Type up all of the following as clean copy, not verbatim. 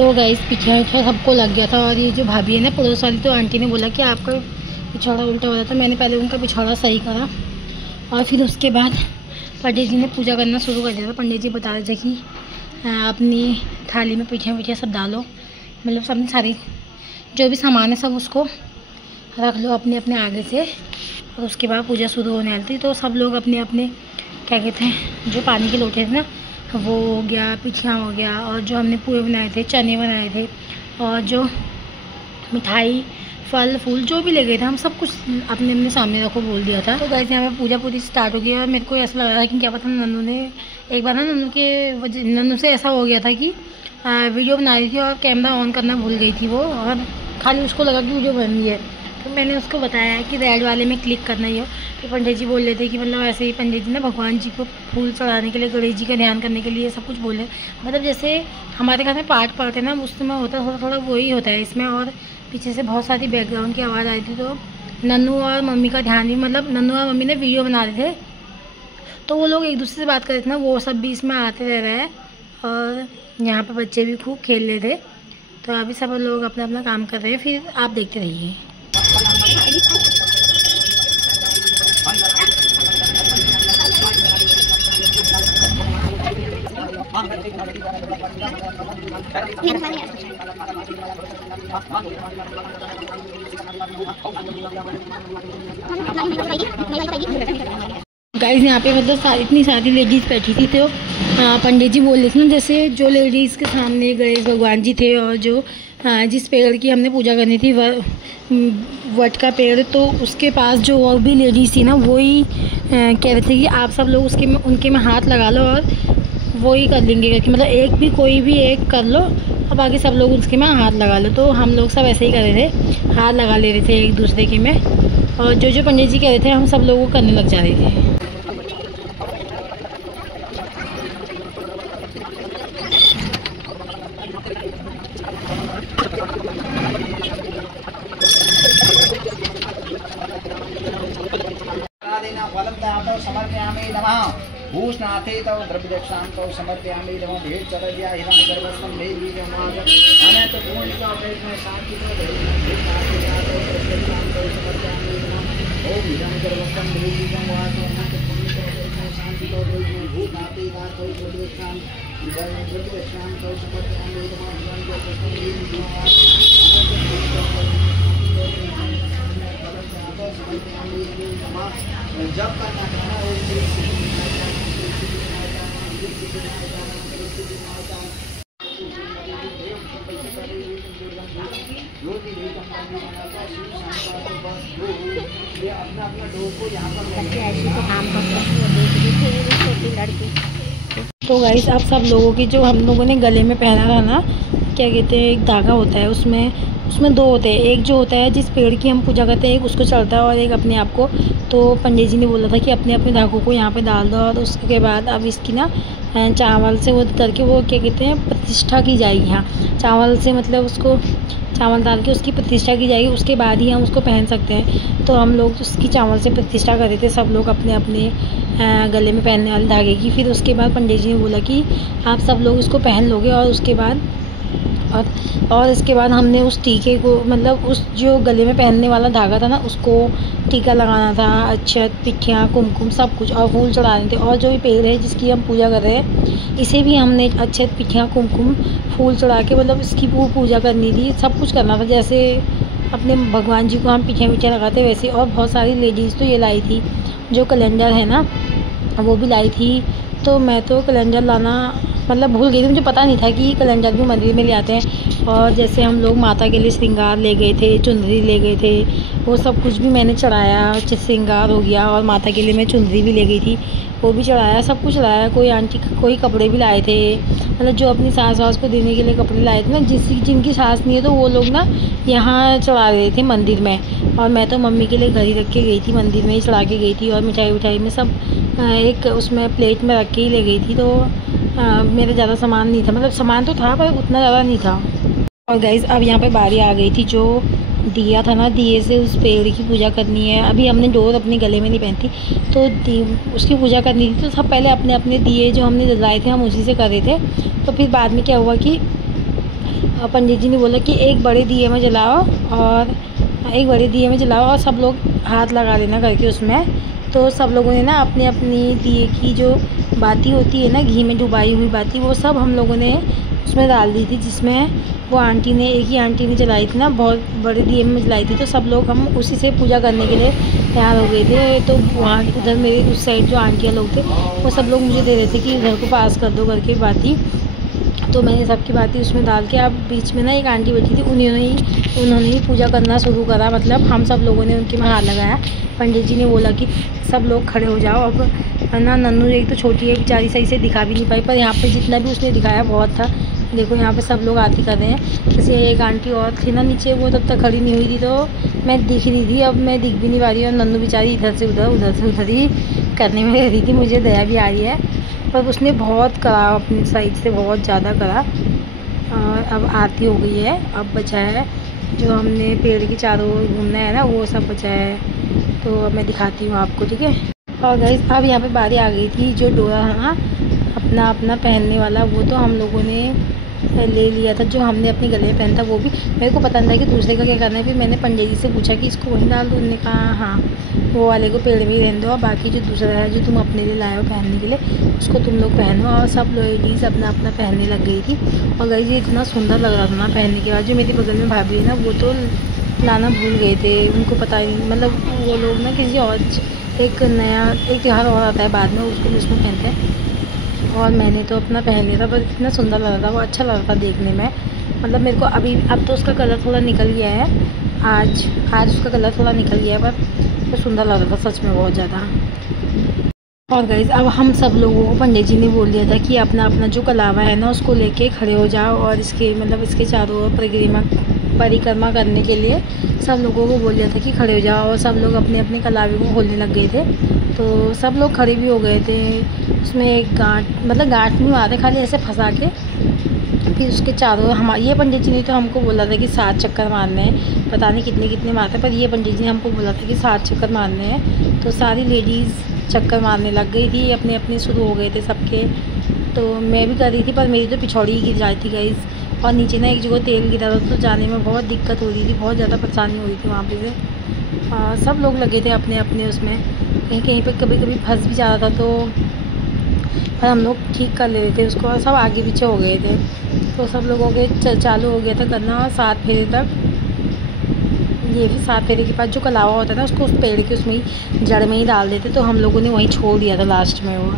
तो गाइस पिछड़ा सबको लग गया था। और ये जो भाभी है ना पड़ोस वाली, तो आंटी ने बोला कि आपका पिछड़ा उल्टा हो रहा था। मैंने पहले उनका पिछड़ा सही करा और फिर उसके बाद पंडित जी ने पूजा करना शुरू कर दिया था। पंडित जी बता रहे थे कि अपनी थाली में पिठिया सब डालो, मतलब सब सारी जो भी सामान है सब उसको रख लो अपने अपने आगे से, और उसके बाद पूजा शुरू होने वाली थी। तो सब लोग अपने अपने क्या कहते हैं जो पानी के लोटे थे ना, वो हो गया, पिठिया हो गया, और जो हमने पूरे बनाए थे, चने बनाए थे, और जो मिठाई फल फूल जो भी ले गए थे, हम सब कुछ अपने अपने सामने रखो बोल दिया था। तो गाइस यहाँ पे पूजा पूरी स्टार्ट हो गई और मेरे को ऐसा लग रहा था कि क्या पता नन्नू ने एक बार ना नन्नू से ऐसा हो गया था कि वीडियो बना रही थी और कैमरा ऑन करना भूल गई थी वो, और खाली उसको लगा कि वीडियो बन रही है। तो मैंने उसको बताया कि रेड वाले में क्लिक करना ही हो। फिर पंडित जी बोल रहे थे कि मतलब ऐसे ही पंडित जी ना भगवान जी को फूल चढ़ाने के लिए, गणेश जी का ध्यान करने के लिए सब कुछ बोले। मतलब जैसे हमारे घर में पाठ पढ़ते ना उसमें होता थोड़ा थोड़ा वही होता है इसमें। और पीछे से बहुत सारी बैकग्राउंड की आवाज़ आई थी, तो नन्नू और मम्मी का ध्यान भी, मतलब नन्नू और मम्मी ने वीडियो बना रहे थे, तो वो लोग एक दूसरे से बात कर रहे थे ना, वो सब भी इसमें आते रह रहे हैं। और यहाँ पे बच्चे भी खूब खेल रहे थे। तो अभी सब लोग अपना अपना काम कर रहे हैं, फिर आप देखते रहिए। गाइस यहाँ पे मतलब इतनी सारी लेडीज़ बैठी थी, तो पंडित जी बोल रहे थे ना, जैसे जो लेडीज़ के सामने गणेश भगवान जी थे और जो जिस पेड़ की हमने पूजा करनी थी वट का पेड़, तो उसके पास जो और भी लेडीज़ थी ना, वही कह रहे थे कि आप सब लोग उनके में हाथ लगा लो और वही कर लेंगे, कि मतलब एक भी कोई भी एक कर लो और बाकी सब लोग उसके में हाथ लगा लो। तो हम लोग सब ऐसे ही कर रहे थे, हाथ लगा ले रहे थे एक दूसरे के में, और जो जो पंडित जी कह रहे थे हम सब लोगों को करने लग जा रहे थे। समर्पयामि नमः भूषणाथे तव द्रव्यदक्षां तव समर्पयामि नमः भेटचर्या हिरण्यगर्भस्थं देवीजमाज अनंत पूर्णिका प्रयत्न शांति तो समर्पयामि नमः ओम हिरण्यगर्भस्थं देवीजमाज अनंत पूर्णिका प्रयत्न शांति तो भूषणाथे तव द्रव्यदक्षां तव समर्पयामि नमः हिरण्यगर्भस्थं देवीजमाज जब करना अपना अपना डोर को यहाँ पर ऐसे तो काम करते छोटी लड़की। तो गाइस आप सब लोगों की जो हम लोगों ने गले में पहना था ना, क्या कहते हैं, एक धागा होता है, उसमें दो होते हैं। एक जो होता है जिस पेड़ की हम पूजा करते हैं, एक उसको चढ़ता है और एक अपने आप को। तो पंडित जी ने बोला था कि अपने अपने धागों को यहाँ पे डाल दो, और उसके बाद अब इसकी ना चावल से वो करके वो क्या कहते हैं प्रतिष्ठा की जाएगी। हाँ, चावल से मतलब उसको चावल डाल के उसकी प्रतिष्ठा की जाएगी, उसके बाद ही हम उसको पहन सकते हैं। तो हम लोग उसकी चावल से प्रतिष्ठा कर रहे थे सब लोग अपने अपने गले में पहनने वाले धागे की। फिर उसके बाद पंडित जी ने बोला कि आप सब लोग इसको पहन लोगे, और उसके बाद इसके बाद हमने उस टीके को, मतलब उस जो गले में पहनने वाला धागा था ना, उसको टीका लगाना था, अक्षत पिठियाँ कुमकुम सब कुछ, और फूल चढ़ाने थे। और जो ये पेड़ है जिसकी हम पूजा कर रहे हैं, इसे भी हमने अक्षत पिठियाँ कुमकुम फूल चढ़ा के मतलब इसकी पूजा करनी थी, सब कुछ करना था। जैसे अपने भगवान जी को हम पिठियाँ लगाते वैसे। और बहुत सारी लेडीज़ तो ये लाई थी, जो कैलेंडर है ना वो भी लाई थी। तो मैं तो कैलेंडर लाना मतलब भूल गई थी, मुझे पता नहीं था कि कैलेंडर भी मंदिर में ले आते हैं। और जैसे हम लोग माता के लिए श्रृंगार ले गए थे, चुनरी ले गए थे, वो सब कुछ भी मैंने चढ़ाया। श्रृंगार हो गया, और माता के लिए मैं चुनरी भी ले गई थी, वो भी चढ़ाया, सब कुछ चढ़ाया। कोई आंटी कोई कपड़े भी लाए थे, मतलब जो अपनी सास वास को देने के लिए कपड़े लाए थे ना, जिनकी सास नहीं है तो वो लोग ना यहाँ चढ़ा रहे थे मंदिर में। और मैं तो मम्मी के लिए घर ही रख के गई थी, मंदिर में ही चढ़ा के गई थी। और मिठाई में सब एक उसमें प्लेट में रख के ही ले गई थी। तो मेरा ज़्यादा सामान नहीं था, मतलब सामान तो था पर उतना ज़्यादा नहीं था। और गाइस अब यहाँ पे बारी आ गई थी, जो दिया था ना, दिए से उस पेड़ की पूजा करनी है। अभी हमने डोर अपने गले में नहीं पहनती, तो उसकी पूजा करनी थी। तो सब पहले अपने अपने दिए जो हमने जलाए थे हम उसी से कर रहे थे। तो फिर बाद में क्या हुआ कि पंडित जी ने बोला कि एक बड़े दिए में जलाओ और सब लोग हाथ लगा लेना करके उसमें। तो सब लोगों ने ना अपने अपनी दिए की जो बाती होती है ना, घी में डुबाई हुई बाती, वो सब हम लोगों ने उसमें डाल दी थी, जिसमें वो आंटी ने, एक ही आंटी ने जलाई थी ना, बहुत बड़े दिए में जलाई थी। तो सब लोग हम उसी से पूजा करने के लिए तैयार हो गए थे। तो वहाँ उधर मेरे उस साइड जो आंटियाँ लोग थे वो सब लोग मुझे दे रहे थे कि घर को पास कर दो करके बाती। तो मैंने सबकी बातें उसमें डाल के, अब बीच में ना एक आंटी बैठी थी, उन्होंने ही पूजा करना शुरू करा। मतलब हम सब लोगों ने उनके में हाथ लगाया। पंडित जी ने बोला कि सब लोग खड़े हो जाओ। अब ना नन्नू एक तो छोटी है बेचारी, सही से दिखा भी नहीं पाई, पर यहाँ पे जितना भी उसने दिखाया बहुत था। देखो यहाँ पे सब लोग आरती कर रहे हैं। जैसे एक आंटी और थी ना नीचे, वो तब तक खड़ी नहीं हुई थी, तो मैं दिख रही थी, अब मैं दिख भी नहीं पा रही। और नन्नू बेचारी इधर से उधर ही करने में रह रही थी। मुझे दया भी आ रही है, पर उसने बहुत करा, अपनी साइड से बहुत ज़्यादा करा। और अब आरती हो गई है। अब बचा है जो हमने पेड़ के चारों ओर घूमना है ना, वो सब बचा है। तो अब मैं दिखाती हूँ आपको, ठीक है। और गाइस अब यहाँ पे बारी आ गई थी, जो डोरा है ना अपना पहनने वाला, वो तो हम लोगों ने ले लिया था। जो हमने अपने गले में पहना था वो भी मेरे को पता नहीं था कि दूसरे का क्या करना है। फिर मैंने पंडित जी से पूछा कि इसको वहीं डाल दो। उन्होंने कहा हाँ, वो वाले को पेड़ में ही रहने दो, और बाकी जो दूसरा है जो तुम अपने लिए लाए हो पहनने के लिए, उसको तुम लोग पहनो। और सब लेडीज़ अपना पहनने लग गई थी। और गाइस ये इतना सुंदर लग रहा था ना पहनने के बाद। जो मेरी बगल में भाभी है ना, वो तो लाना भूल गए थे, उनको पता ही नहीं। मतलब वो लोग ना किसी और एक त्यौहार और आता है बाद में, उसको उसमें पहनते हैं। और मैंने तो अपना पहन लिया था, बस इतना सुंदर लग रहा था, वो अच्छा लग रहा था देखने में। मतलब मेरे को अब तो उसका कलर थोड़ा निकल गया है, आज उसका कलर थोड़ा निकल गया है, पर तो सुंदर लग रहा था सच में बहुत ज़्यादा। और गाइस अब हम सब लोगों को पंडित जी ने बोल दिया था कि अपना जो कलावा है ना, उसको लेके खड़े हो जाओ, और इसके चारों ओर परिक्रमा करने के लिए सब लोगों को बोल दिया था कि खड़े हो जाओ। और सब लोग अपने अपने कलावे को खोलने लग गए थे। तो सब लोग खड़े भी हो गए थे। उसमें एक गांठ नहीं मारते, खाली ऐसे फंसा के फिर उसके चारों ये पंडित जी ने तो हमको बोला था कि 7 चक्कर मारने हैं। पता नहीं कितने मारते, पर ये पंडित जी ने हमको बोला था कि 7 चक्कर मारने हैं। तो सारी लेडीज़ चक्कर मारने लग गई थी, अपने शुरू हो गए थे सबके। तो मैं भी कर रही थी, पर मेरी तो पिछौड़ी ही गिर जाती थी गाइस। और नीचे ना एक जगह तेल गिरा था, तो जाने में बहुत दिक्कत हो रही थी, बहुत ज़्यादा परेशानी हो रही थी वहाँ पे से। सब लोग लगे थे अपने उसमें, कहीं पे कभी फंस भी जा रहा था, तो पर हम लोग ठीक कर ले रहे थे उसको, और सब आगे पीछे हो गए थे। तो सब लोगों के चालू हो गया था करना 7 फेरे तक। ये फिर 7 फेरे के बाद जो कलावा होता था उसको उस पेड़ के उसमें ही जड़ में ही डाल देते। तो हम लोगों ने वहीं छोड़ दिया था लास्ट में वो।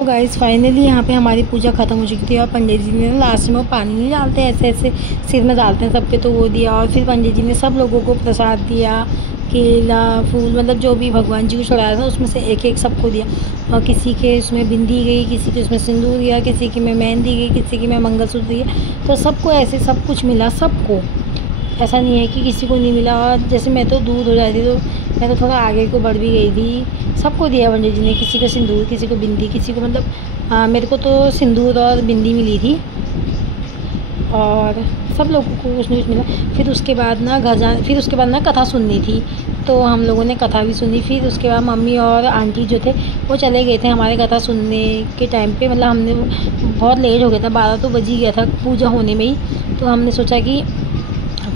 तो गाइस फाइनली यहाँ पे हमारी पूजा ख़त्म हो चुकी थी। और पंडित जी ने लास्ट में वो पानी नहीं डालते, ऐसे सिर में डालते हैं सबके, तो वो दिया। और फिर पंडित जी ने सब लोगों को प्रसाद दिया, केला फूल, मतलब जो भी भगवान जी को चढ़ाया था उसमें से एक सबको दिया। और किसी के उसमें बिंदी गई, किसी के उसमें सिंदूर दिया, किसी के में मेहंदी गई, किसी के में मंगलसूत्र दिया। तो सबको ऐसे सब कुछ मिला सबको, ऐसा नहीं है कि किसी को नहीं मिला। और जैसे मैं तो दूर हो जाती, तो मैं तो थोड़ा आगे को बढ़ भी गई थी। सबको दिया पंडित जी ने, किसी को सिंदूर, किसी को बिंदी, किसी को मतलब मेरे को तो सिंदूर और बिंदी मिली थी, और सब लोगों को कुछ नहीं मिला। फिर उसके बाद ना कथा सुननी थी, तो हम लोगों ने कथा भी सुनी। फिर उसके बाद मम्मी और आंटी जो थे वो चले गए थे हमारे कथा सुनने के टाइम पे। मतलब हमने बहुत लेट हो गया था, 12 तो बज ही गया था पूजा होने में ही। तो हमने सोचा कि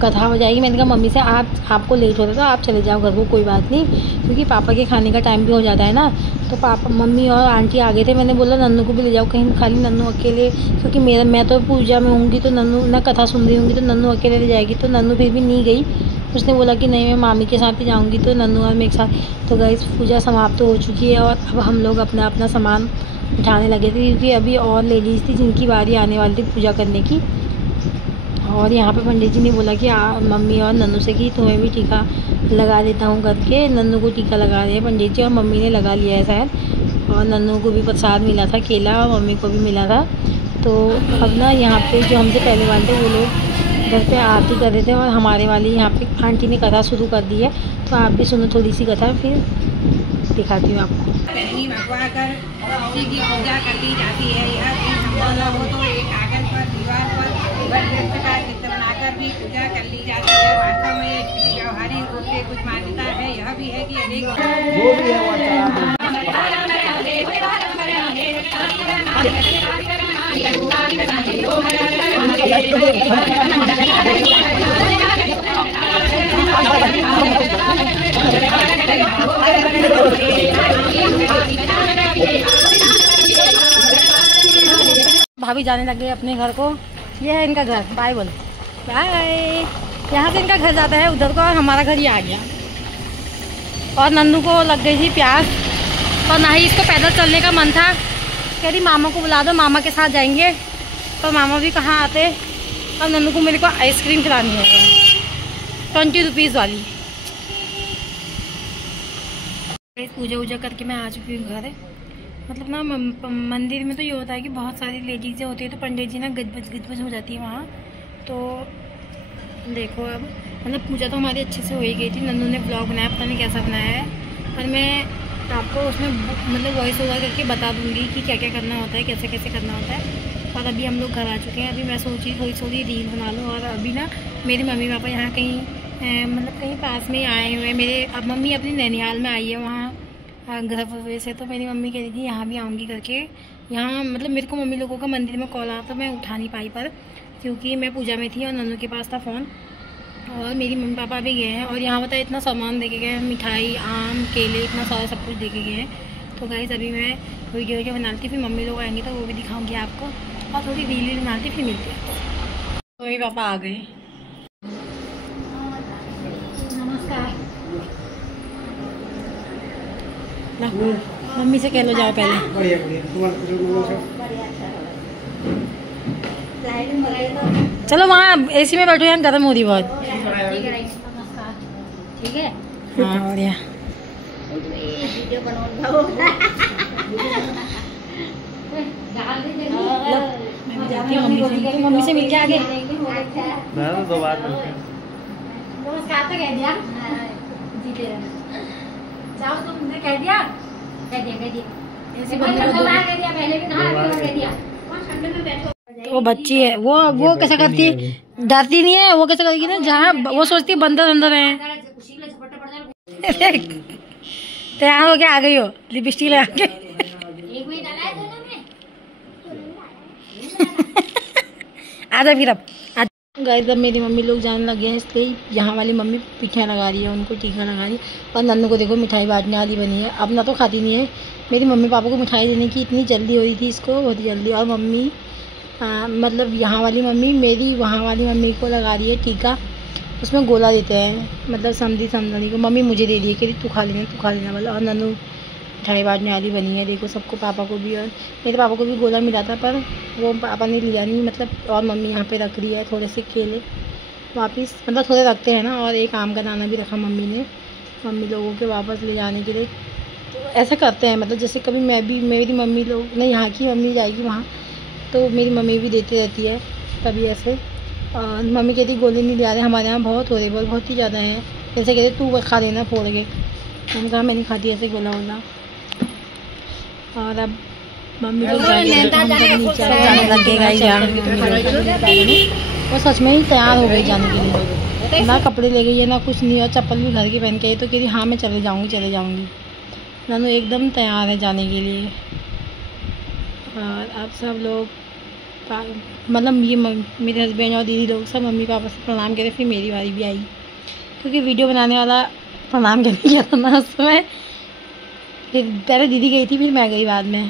कथा हो जाएगी। मैंने कहा मम्मी से आपको लेट हो रहा था, आप चले जाओ घर को, कोई बात नहीं, क्योंकि पापा के खाने का टाइम भी हो जाता है ना। तो मम्मी और आंटी आ गए थे। मैंने बोला नन्नू को भी ले जाओ कहीं, खाली नन्नू अकेले, क्योंकि मैं तो पूजा में होंगी, तो नन्नू ना कथा सुन रही होंगी, तो नन्नू अकेले ले जाएगी। तो नन्नू फिर भी नहीं गई, उसने बोला कि नहीं मैं मामी के साथ ही जाऊँगी। तो नन्नू और मेरे साथ। तो गाइस पूजा समाप्त हो चुकी है, और अब हम लोग अपना सामान उठाने लगे थे, क्योंकि अभी और लेडीज़ थी जिनकी बारी आने वाली थी पूजा करने की। और यहाँ पे पंडित जी ने बोला कि मम्मी और नन्नू से कि तुम्हें भी टीका लगा देता हूँ करके। नन्नू को टीका लगा रहे हैं पंडित जी, और मम्मी ने लगा लिया है शायद। और नन्नू को भी प्रसाद मिला था, केला, और मम्मी को भी मिला था। तो अब ना यहाँ पे जो हमसे पहले वाले थे वो लोग घर पे आरती कर रहे थे, और हमारे वाले यहाँ पे आंटी ने कथा शुरू कर दी है। तो आप भी सुनो थोड़ी सी कथा, फिर दिखाती हूँ आपको। पहनी मंगवा कर उसी की पूजा कर दी जाती है। यह दिन संभव हो तो एक कागज पर दीवार पर वृक्ष का चित्र बनाकर भी पूजा कर ली जाती है। वास्तव में इसकी व्यवहारिक रूप से कुछ मान्यता है। यह भी है कि अनेक भाभी जाने लग गए अपने घर को। ये है इनका घर। बाय बोल, बाय। यहाँ से इनका घर जाता है उधर को और हमारा घर ही आ गया। और नन्नू को लग गई थी प्यास और ना ही इसको पैदल चलने का मन था। कह रही मामा को बुला दो, मामा के साथ जाएंगे। पर मामा भी कहाँ आते। और नन्नू को मेरे को आइसक्रीम खिलानी है 20 रुपीज़ वाली। पूजा वूजा करके मैं आ चुकी हूँ घर। मतलब ना मंदिर में तो ये होता है कि बहुत सारी लेडीज़ें होती है तो पंडित जी ना गजबज हो जाती है वहाँ। तो देखो अब मतलब पूजा तो हमारी अच्छे से हो ही गई थी। नन्नू ने ब्लॉग बनाया, पता नहीं कैसा बनाया है, पर मैं आपको उसमें मतलब वॉइस ओवर करके बता दूँगी कि क्या क्या करना होता है, कैसे कैसे करना होता है। और अभी हम लोग घर आ चुके हैं। अभी मैं सोची थोड़ी रील बना लूँ। और अभी ना मेरे मम्मी पापा यहाँ कहीं मतलब कहीं पास में ही आए हुए हैं। मेरे अब मम्मी अपनी नैनीहाल में आई है वहाँ घर पर से। तो मेरी मम्मी कह रही थी यहाँ भी आऊँगी करके। यहाँ मतलब मेरे को मम्मी लोगों का मंदिर में कॉल आया तो मैं उठा नहीं पाई, पर क्योंकि मैं पूजा में थी और नन्नू के पास था फ़ोन। और मेरी मम्मी पापा भी गए हैं और यहाँ बताए इतना सामान देके गए हैं, मिठाई, आम, केले, इतना सारा सब कुछ देके गए हैं। तो गाइस अभी मैं वीडियो बनाती, फिर मम्मी लोग आएंगे तो वो भी दिखाऊँगी आपको। और थोड़ी रील बनाती फिर मिलती है। तो मेरे पापा आ गए। नमस्कार। मम्मी से कह लो जाओ पहले। बढ़िया चलो वहाँ एसी में बैठो, यहाँ गर्म हो रही बहुत। ठीक है। हाँ बढ़िया। मम्मी से मिल के आगे दो बात नमस्कार तो कह दिया। जीते रहे जाओ, तुमने कह दिया ऐसे पहले भी कहा। वो बच्ची है, वो कैसा करती है, डरती नहीं है। वो कैसा करेगी ना, जहाँ वो सोचती है बंदर अंदर है। तैयार हो के आ गई हो, लिपस्टिक लगा के। आजा फिर अब गाइस। अब मेरी मम्मी लोग जाने लगे हैं, इसलिए यहाँ वाली मम्मी पिठियाँ लगा रही है, उनको टीका लगा रही है। और नन्नू को देखो मिठाई बांटने वाली बनी है। अब ना तो खाती नहीं है। मेरी मम्मी पापा को मिठाई देने की इतनी जल्दी हो रही थी इसको, बहुत जल्दी। और मम्मी मतलब यहाँ वाली मम्मी मेरी वहाँ वाली मम्मी को लगा रही है टीका। उसमें गोला देते हैं, मतलब समधी को। मम्मी मुझे दे दी कि तू खा लेना वाला। और नन्नू मिठाई बांटने वाली बनी है, देखो सबको, पापा को भी। और मेरे पापा को भी गोला मिला था पर वो पापा ने लिया नहीं, मतलब। और मम्मी यहाँ पे रख रही है थोड़े से केले वापस, मतलब थोड़े रखते हैं ना। और एक आम का दाना भी रखा मम्मी ने, मम्मी लोगों के वापस ले जाने के लिए। तो ऐसा करते हैं, मतलब जैसे कभी मैं भी, मेरी मम्मी लोग नहीं, यहाँ की मम्मी जाएगी वहाँ तो मेरी मम्मी भी देती रहती है कभी ऐसे। और मम्मी कहती गोले नहीं ले आ रहे, हमारे यहाँ बहुत हो रहे, बहुत ही ज़्यादा है। जैसे कहते तू खा लेना फोड़ के। मैंने कहा मैं नहीं खाती ऐसे गोला वोला। और अब मम्मी लोग जाने लग गए गाइस यहाँ। वो सच में ही तैयार हो गई जाने के लिए। ना कपड़े ले गई है ना कुछ नहीं, और चप्पल भी घर की पहन के आई। तो कह रही हाँ मैं चले जाऊँगी। नानू एकदम तैयार है जाने के लिए। और अब सब लोग मतलब ये मेरे हस्बैंड और दीदी लोग सब मम्मी पापा से प्रणाम करे। फिर मेरी बारी भी आई, क्योंकि वीडियो बनाने वाला प्रणाम करने गया था ना उस समय। फिर पहले दीदी गई थी, फिर मैं गई बाद में।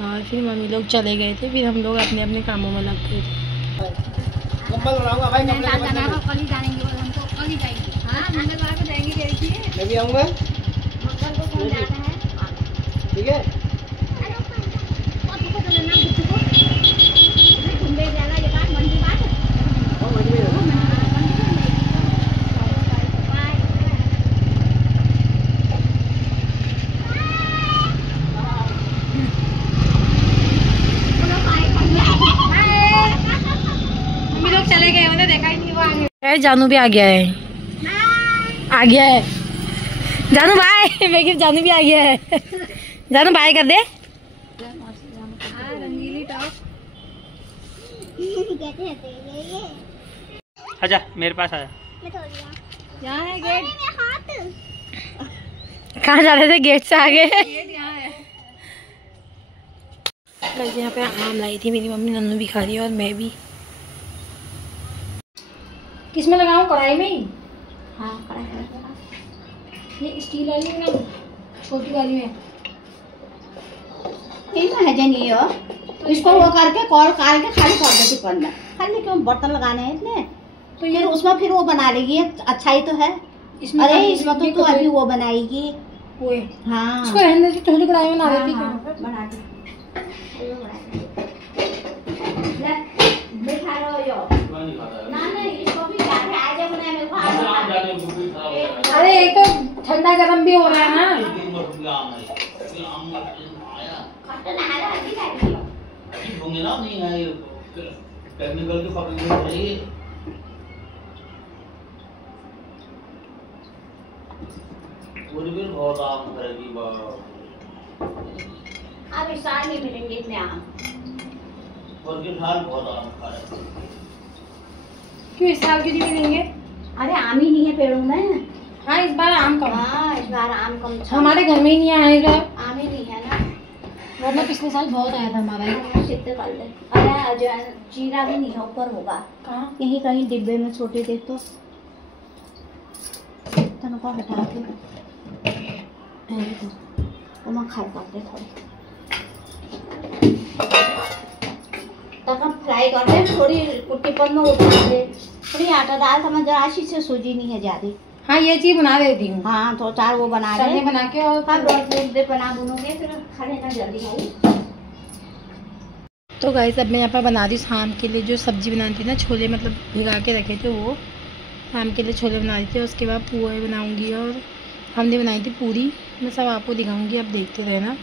और फिर मम्मी लोग चले गए थे, फिर हम लोग अपने अपने कामों में लग गए थे। ठीक है। चले गए, उन्हें देखा ही नहीं। वो जानू भी आ गया है। जानू भाई, मैं जानू भी आ गया है। जानू बाय कर दे। रंगीली टॉप। आजा मेरे पास आया। यहाँ है गेट। कहाँ जा रहे थे? गेट से आगे। गेट यहाँ है। यहाँ पे आम लाई थी मेरी मम्मी, नन्नू भी खा रही है और मैं भी। किसमें लगाऊं? कढ़ाई में ही? हाँ कढ़ाई में। ये स्टील वाली में नहीं, छोटी वाली में। है जनी हो तो इसको वो करके कॉल काट के खाली कर देती पड़ना। खाली क्यों बर्तन लगाने हैं इतने? तो ये उसमें फिर वो बना लेगी। अच्छा ही तो है इसमें। अरे इसमें तो तू अभी वो बनाएगी। वो हाँ इसको रहने दे, छोटी कढ़ाई में ना हाँ, देती। हाँ, बना दे। बैठा रहो यो। ना नहीं इसको भी जाके आजे बनाए मेरे को। अरे एक तो ठंडा गरम भी हो रहा है ना। टेक्निकल की पकड़ी है। बहुत आम करेगी। अब इस साल नहीं मिलेंगे इतने आम। और के साल बहुत आम खा रहे। क्यों इस साल क्यों नहीं मिलेंगे? अरे आम ही नहीं है पेड़ों में। हाँ इस बार आम कम। हाँ इस बार आम कम। हमारे घर में ही नहीं आया है इस बार। आम ही नहीं है ना, वरना पिछले साल बहुत आया था हमारा। सिद्ध कर ले। अरे जीरा भी नहीं है, ऊपर होगा। कहाँ? यहीं कहीं डिब्बे में छोटे दे तो तनख्वाह हटा के तो मैं खा पाते थोड़े तक हम फ्राई करते। थोड़ी टिप्पण में उठाते, थोड़ी आटा डाल तो मैं जरा सी से सूजी नहीं है ज्यादा। हाँ ये चीज बना देती हूँ। हाँ तो 4 वो बना चने ले बना के और हाँ रोज बना दूंगे फिर खा लेना जल्दी आई। तो गाइस अब मैं यहाँ पर बना रही हूँ शाम के लिए जो सब्जी बनाती थी ना, छोले मतलब भिगा के रखे थे, वो शाम के लिए छोले बना रही थी। उसके बाद पोहे बनाऊंगी और हमने बनाई थी पूरी। मैं सब आपको दिखाऊंगी, आप देखते रहना।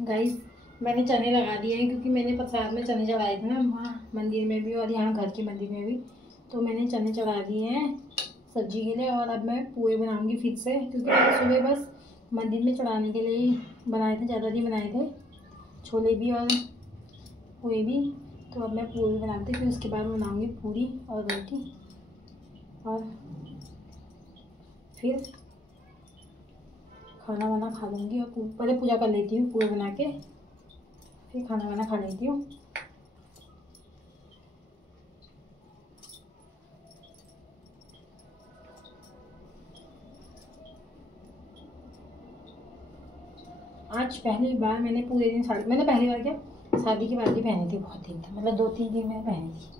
गाइस मैंने चने लगा दिए हैं क्योंकि मैंने प्रसाद में चने चढ़ाए थे ना, वहाँ मंदिर में भी और यहाँ घर के मंदिर में भी। तो मैंने चने चढ़ा दिए हैं सब्जी के लिए। और अब मैं पोहे बनाऊंगी फिर से, क्योंकि मैंने सुबह बस मंदिर में चढ़ाने के लिए ही बनाए थे, ज़्यादा नहीं बनाए थे, छोले भी और पोहे भी। तो अब मैं पोहे बनाती, फिर उसके बाद बनाऊँगी पूरी और रोटी, और फिर खाना वाना खा लूँगी। और पहले पूजा कर लेती हूँ पूरे बना के, फिर खाना वाना खा लेती हूँ। आज पहली बार मैंने पूरे दिन साड़ी, मैंने पहली बार क्या शादी के बाद ही पहनी थी, बहुत दिन था, मतलब 2-3 दिन मैंने पहनी थी।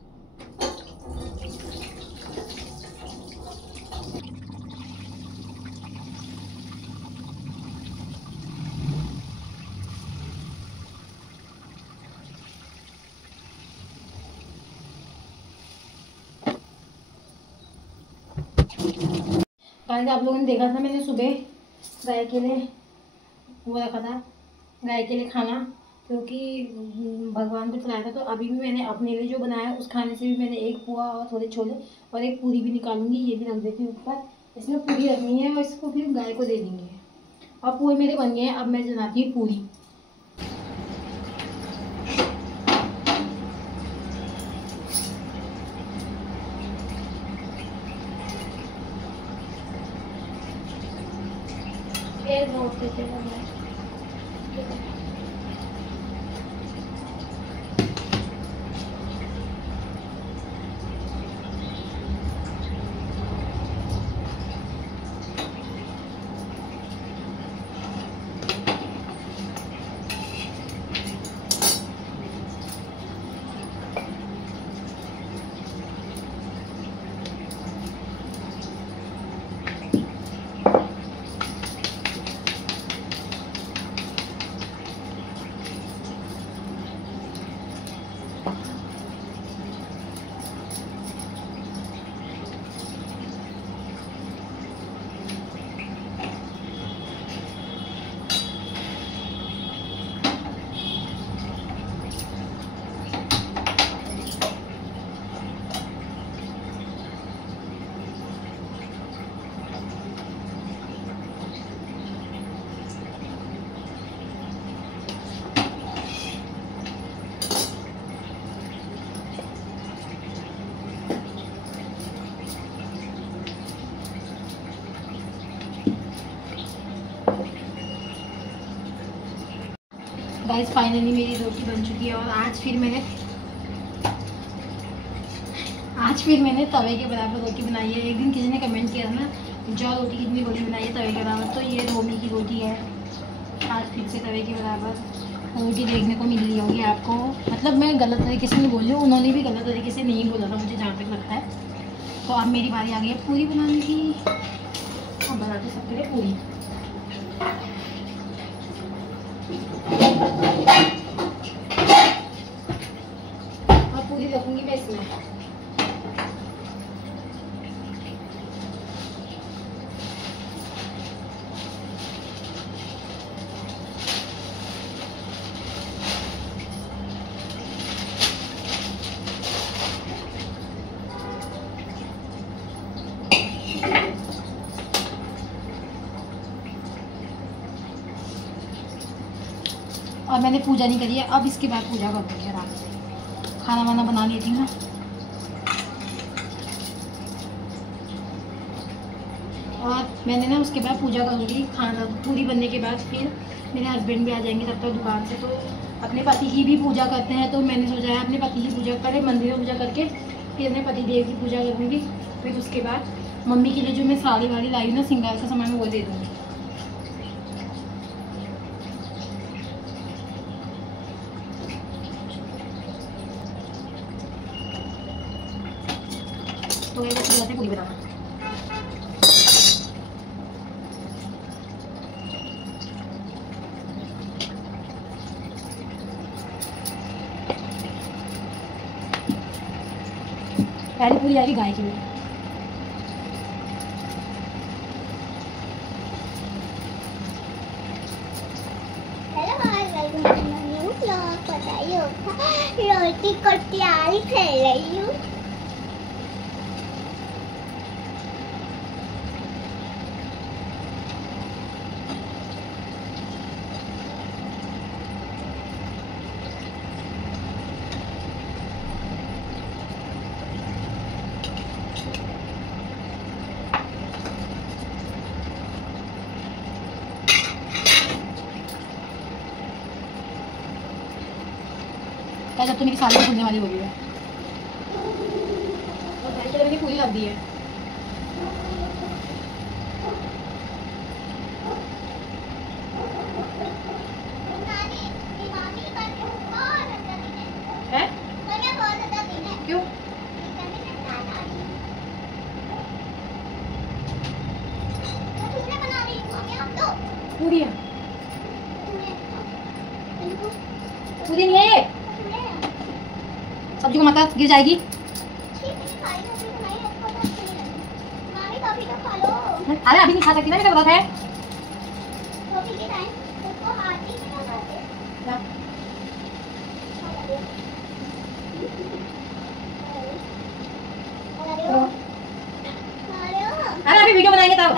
गाइस आप लोगों ने देखा था मैंने सुबह गाय के लिए वो रखा था, गाय के लिए खाना, क्योंकि भगवान को चलाया था। तो अभी भी मैंने अपने लिए जो बनाया उस खाने से भी मैंने एक पोहा और थोड़े छोले और एक पूरी भी निकालूंगी, ये भी रख देती हूँ ऊपर। इसमें पूरी रखनी है और इसको फिर गाय को दे देंगे। और पोहे मेरे बन गए हैं, अब मैं बनाती हूँ पूरी। गाइस फाइनली मेरी रोटी बन चुकी है और आज फिर मैंने तवे के बराबर रोटी बनाई है। एक दिन किसी ने कमेंट किया था ना, जो रोटी कितनी बड़ी बनाई है तवे के बराबर, तो ये रोमी की रोटी है। आज फिर से तवे के बराबर रोटी देखने को मिल रही होगी आपको। मतलब मैं गलत तरीके से नहीं बोल रही हूँ, उन्होंने भी गलत तरीके से नहीं बोला था मुझे जहाँ तक लगता है। तो अब मेरी बारी आ गई है पूरी बनाने की। अब बनाते सबके लिए पूरी। और पूरी रखूँगी मैं इसमें। और मैंने पूजा नहीं करी है, अब इसके बाद पूजा करूँगी आराम से। खाना वाना बना लेती हूँ ना। और मैंने ना उसके बाद पूजा करूँगी। खाना पूरी बनने के बाद फिर मेरे हस्बैंड भी आ जाएंगे तब तक दुकान से, तो अपने पति की भी पूजा करते हैं। तो मैंने सोचा है अपने पति की पूजा पहले मंदिर में पूजा करके फिर अपने पति देव की पूजा करूँगी। फिर उसके बाद मम्मी के लिए जो मैं साड़ी वाड़ी लाई हूँ ना, श्रृंगार का सामान, वो दे दूँगी। तो ये बस जाते पूरी बनाना। पहली पूरी आएगी गाय की भी। रोटी को तैयारी कर रही हूँ। क्या जब तो मेरी साड़ी खुलने वाली हो गई है और भाई के मैंने पूरी रख दी है। हैं? क्यों? पूरी है, पूरी नहीं है। सब्जी को माता गिर जाएगी। अरे अभी नहीं खा सकती ना, मेरे को पता है। अरे अभी वीडियो बनाएंगे तब।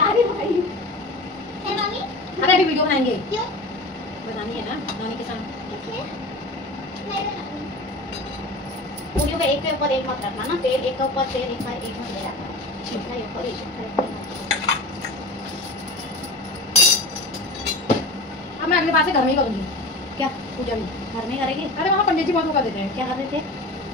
अरे अभी वीडियो बनाएंगे। क्यों? बनानी है ना नानी के साथ। पूरियों का एक के ऊपर एक मत रखना ना, तेल एक के ऊपर तेल एक पर एक मत ले जाना। छिलका एक ऊपर एक। अब मैं अगले बार से घर में ही करूँगी। क्या पूजा भी घर में करेगी? अरे वहाँ पंडित जी बहुत वो कर देते हैं। क्या कर रहे थे?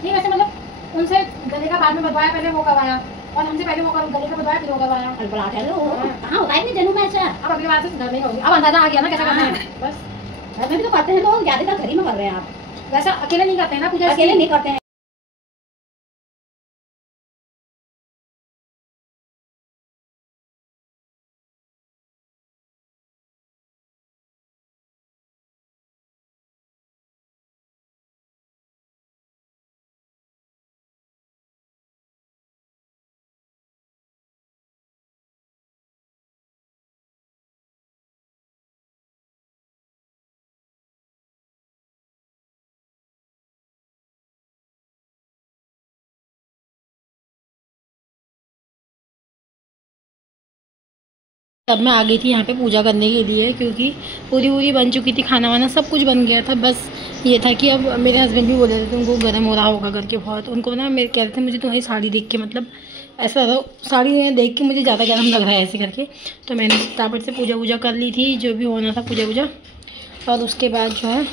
नहीं वैसे मतलब उनसे गले का बाद में बदवाया, पहले वो करवाया, और हमसे पहले वो गले का बदवाया फिर वो करवाया। अल्पला ठहरो, कहाँ होता है इतने जनों में ऐसा? अब अगली बार से घर में ही करूँगी। अब अंदाजा आ गया ना कैसा करना है। बस घर में भी तो करते हैं लोग, ज्यादातर घर ही में कर रहे हैं आप। वैसा अकेले नहीं करते हैं ना पूजा, अकेले नहीं करते हैं। तब मैं आ गई थी यहाँ पे पूजा करने के लिए, क्योंकि पूरी बन चुकी थी, खाना वाना सब कुछ बन गया था। बस ये था कि अब मेरे हस्बैंड भी बोल रहे थे उनको गर्म हो रहा होगा करके बहुत। उनको ना मेरे कह रहे थे मुझे तुम्हारी साड़ी देख के, मतलब ऐसा था साड़ी देख के मुझे ज़्यादा गर्म लग रहा है ऐसे करके। तो मैंने फटाफट से पूजा वूजा कर ली थी, जो भी होना था पूजा वूजा। और उसके बाद जो है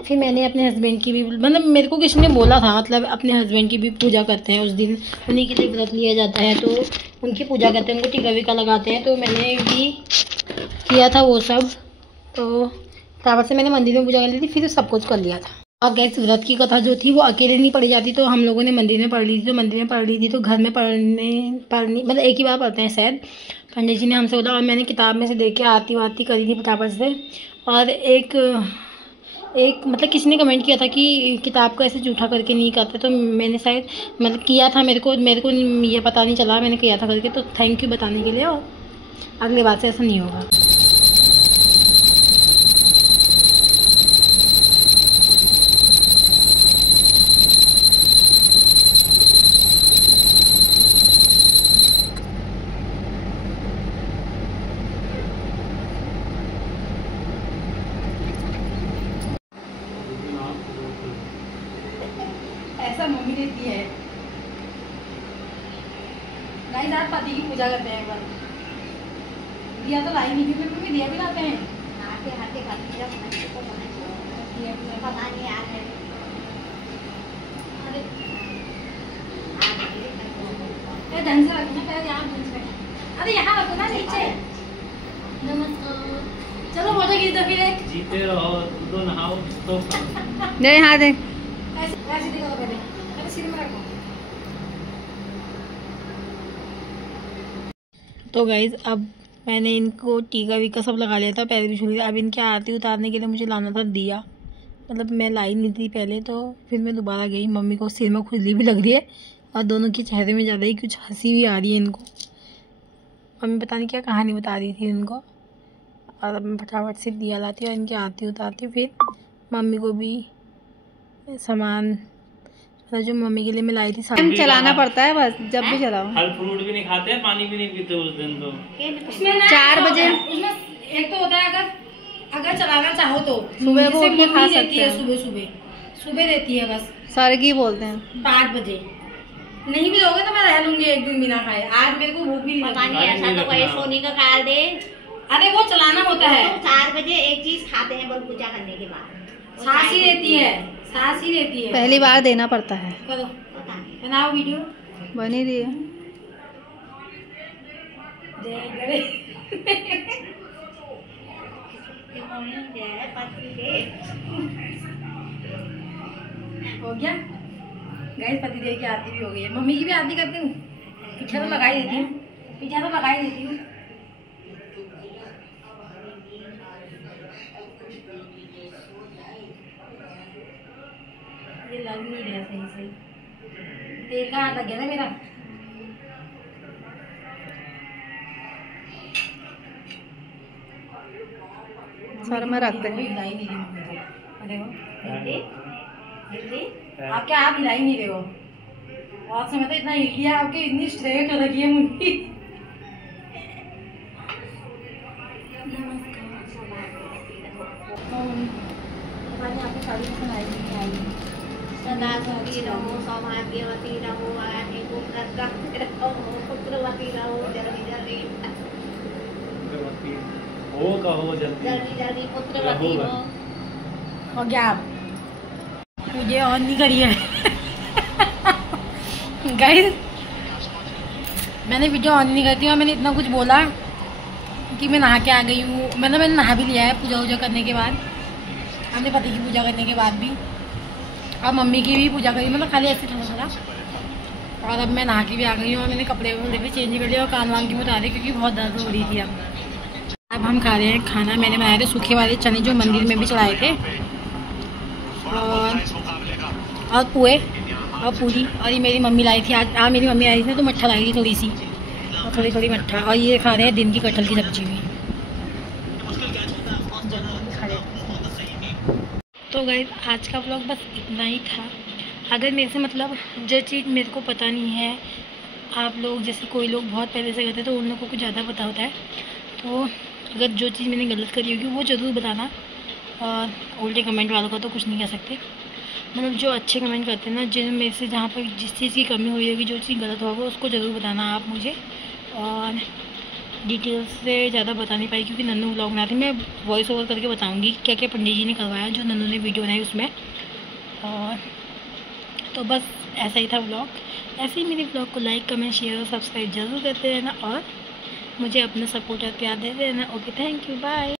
फिर मैंने अपने हस्बैंड की भी, मतलब मेरे को किसी ने बोला था, मतलब अपने हस्बैंड की भी पूजा करते हैं उस दिन, उन्हीं के लिए व्रत लिया जाता है, तो उनकी पूजा करते हैं, उनको टीका वीका लगाते हैं। तो मैंने भी किया था वो सब। तो फटाफट से मैंने मंदिर में पूजा कर ली थी, फिर सब कुछ कर लिया था। और गैस व्रत की कथा जो थी वो अकेले नहीं पढ़ी जाती, तो हम लोगों ने मंदिर में पढ़ ली थी। तो मंदिर में पढ़ ली थी तो घर में पढ़नी मतलब एक ही बार पढ़ते हैं शायद, पंडित जी ने हमसे बोला। और मैंने किताब में से देख के आरती वारती करी थी फटाफट से। और एक मतलब किसी ने कमेंट किया था कि किताब को ऐसे जूठा करके नहीं करते, तो मैंने शायद मतलब किया था, मेरे को ये पता नहीं चला मैंने किया था करके। तो थैंक यू बताने के लिए, और अगली बार से ऐसा नहीं होगा। ऐसा मम्मी देती है। गाइस आज पति की पूजा करते हैं। एक बार दिया तो लाई नहीं थी, फिर मम्मी दिया भी लाते हैं। आते आते खाती जब मैं को मना किया पता नहीं यार है। अरे ये ढंग से रखना, पहले यहाँ ढंग से। अरे यहाँ रखो ना नीचे। नमस्कार। चलो फोटो खींच दो फिर एक। जीते रहो तो नहाओ तो दे हाँ दे। ऐसे दिखाओ पहले, अरे सिर में रखो। तो गाइज अब मैंने इनको टीका वीका सब लगा लिया था, पैर भी छू लिया। अब इनकी आरती उतारने के लिए मुझे लाना था दिया, मतलब मैं लाई नहीं थी पहले, तो फिर मैं दोबारा गई। मम्मी को सिर में खुजली भी लग रही है और दोनों के चेहरे में ज़्यादा ही कुछ हंसी भी आ रही है इनको। मम्मी पता नहीं क्या कहानी बता रही थी इनको। और अब मैं फटाफट से दिया लाती हूँ और इनकी आरती उतारती हूँ। फिर मम्मी को भी सामान, मतलब जो मम्मी के लिए मैं लाई थी सामान चलाना पड़ता है बस, जब भी चलाओ। फल फ्रूट भी नहीं खाते हैं, पानी भी नहीं पीते उस दिन तो। उसमें 4 बजे उसमें एक तो होता है अगर चलाना चाहो तो सुबह को उठ के खा सकते हैं। सुबह देती है बस, सरगी बोलते हैं। 5 बजे। नहीं भी लोगे तो मैं रह लूंगी एक दिन बिना खाए। आज मेरे को भूख भी नहीं पता लगी। नहीं ऐसा तो कोई सोनी का ख्याल दे। अरे वो चलाना होता है। तो 4 बजे एक चीज खाते हैं बल पूजा करने के बाद। सांस ही रहती है, सांस ही रहती है। पहली बार देना पड़ता है। करो, पता नहीं। बनाओ वीडियो। बन ही रही है। जय गणेश। जय पति देव। हो गया गाइस, पति देव की आरती भी हो गई है। मम्मी की भी आरती करती हूँ, पीछे तो लगा ही देती हूँ, पीछे तो लगा ही देती हूँ। ये लग नहीं रहा सही से, तेल का हाथ लग गया था मेरा। सर में रखते हैं। हिलाई नहीं रही मम्मी तो। अरे वो हिंदी आप क्या, आप हिलाई नहीं रहे हो। और समय तो इतना हिल गया आपके, इतनी स्ट्रेट हो रखी है मुंडी। आपको साड़ी पसंद आएगी नहीं आएगी। सदा सुखी रहो, सौभाग्यवती रहो, आगे को रहो, पुत्रवती रहो, जल्दी जल्दी हो कहो जल्दी जल्दी जल्दी पुत्रवती हो। हो गया आप मुझे ऑन नहीं करी है। गाइस मैंने वीडियो ऑन नहीं करती और मैंने इतना कुछ बोला कि मैं नहा के आ गई हूँ। मैंने नहा भी लिया है पूजा वूजा करने के बाद, अपने पति की पूजा करने के बाद भी, और मम्मी की भी पूजा करी, मतलब खाली ऐसे थोड़ा। और अब मैं नहा के भी आ गई हूँ और मैंने कपड़े वपड़े भी चेंज कर लिए और कान वान की बता दी क्योंकि बहुत दर्द हो रही थी। अब हम खा रहे हैं खाना। मैंने बनाए थे सूखे वाले चने जो मंदिर में भी चढ़ाए थे, और पुए और पूरी। और ये मेरी मम्मी लाई थी आज, मेरी मम्मी आई थी तो मट्ठा लाई थी थोड़ी सी, और थोड़ी थोड़ी मट्ठा। और ये खा रहे हैं दिन की कटहल की सब्जी भी। तो गाइस आज का व्लॉग बस इतना ही था। अगर मेरे से मतलब जो चीज़ मेरे को पता नहीं है आप लोग जैसे कोई लोग बहुत पहले से करते हैं तो उन लोगों को ज़्यादा पता होता है। तो अगर जो चीज़ मैंने गलत करी होगी वो ज़रूर बताना, और उल्टे कमेंट वालों का तो कुछ नहीं कह सकते। मतलब जो अच्छे कमेंट करते हैं ना, जिनमें से जहाँ पर जिस चीज़ की कमी हुई होगी, जो चीज़ गलत होगा उसको ज़रूर बताना आप मुझे। और डिटेल्स से ज़्यादा बता नहीं पाई क्योंकि नन्नू व्लॉग ना थी। मैं वॉइस ओवर करके बताऊंगी क्या क्या पंडित जी ने करवाया, जो नन्नू ने वीडियो बनाई उसमें। और तो बस ऐसा ही था व्लॉग। ऐसे ही मेरे व्लॉग को लाइक, कमेंट, शेयर और सब्सक्राइब जरूर करते रहना, और मुझे अपना सपोर्ट और प्यार देते रहना। Okay, thank you, bye.